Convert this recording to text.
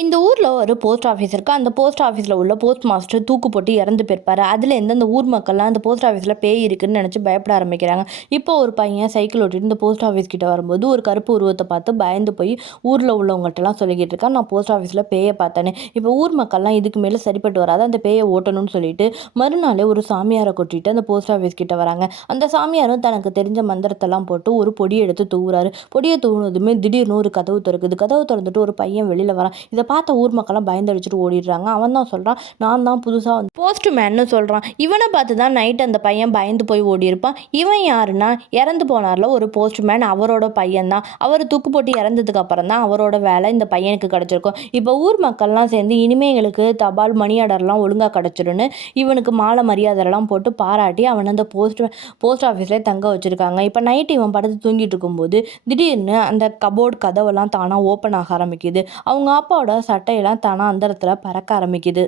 இந்த ஊர்ல ஒரு போஸ்ட் ஆஃபீஸ் இருக்கு. அந்த போஸ்ட் ஆஃபீஸ்ல உள்ள போஸ்ட் மாஸ்டர் தூக்கு போட்டு இறந்து போயிருப்பாரு. அதுலேருந்து அந்த ஊர் மக்கள்லாம் அந்த போஸ்ட் ஆஃபீஸ்ல பேய் இருக்குன்னு நினைச்சு பயப்பட ஆரம்பிக்கிறாங்க. இப்போ ஒரு பையன் சைக்கிள் ஓட்டிட்டு இந்த போஸ்ட் ஆஃபீஸ் கிட்ட வரும்போது ஒரு கருப்பு உருவத்தை பார்த்து பயந்து போய் ஊர்ல உள்ளவங்கள்ட்டலாம் சொல்லிக்கிட்டு இருக்கான், நான் போஸ்ட் ஆஃபீஸ்ல பேயை பார்த்தேன்னு. இப்போ ஊர் மக்கள்லாம் இதுக்கு மேல சரிப்பட்டு வராது, அந்த பேயை ஓட்டணும்னு சொல்லிட்டு மறுநாளே ஒரு சாமியாரை கொட்டிட்டு அந்த போஸ்ட் ஆஃபீஸ் கிட்ட வராங்க. அந்த சாமியாரும் தனக்கு தெரிஞ்ச மந்திரத்தெல்லாம் போட்டு ஒரு பொடியை எடுத்து தூவுறாரு. பொடியை தூவுனதுமே திடீர்னு ஒரு கதவு திறக்குது. கதவு திறந்துட்டு ஒரு பையன் வெளியில வரான். இதை பார்த்த ஊர் மக்கள்லாம் பயந்தடிச்சுட்டு ஓடிடுறாங்க. அவன் தான் சொல்கிறான், நான் தான் புதுசாக வந்து போஸ்ட்மேன்னு சொல்கிறான். இவனை பார்த்து தான் நைட் அந்த பையன் பயந்து போய் ஓடி இருப்பான். இவன் யாருன்னா இறந்து போனார்ல ஒரு போஸ்ட்மேன், அவரோட பையன் தான். அவர் தூக்கு போட்டு இறந்ததுக்கு அப்புறம் தான் அவரோட வேலை இந்த பையனுக்கு கிடச்சிருக்கும். இப்போ ஊர் மக்கள்லாம் சேர்ந்து இனிமே எங்களுக்கு தபால் மணி ஆர்டர்லாம் ஒழுங்காக கிடச்சிருன்னு இவனுக்கு மாலை மரியாதைலாம் போட்டு பாராட்டி அவனை அந்த போஸ்ட் ஆஃபீஸ்லேயே தங்க வச்சுருக்காங்க. இப்போ நைட்டு இவன் படுத்து தூங்கிட்டு இருக்கும்போது திடீர்னு அந்த கபோர்டு கதவெல்லாம் தானாக ஓப்பன் ஆக ஆரம்பிக்குது. அவங்க அப்பாவோட சட்டையெல்லாம் தானாக அந்த இடத்துல பறக்க ஆரம்பிக்குது.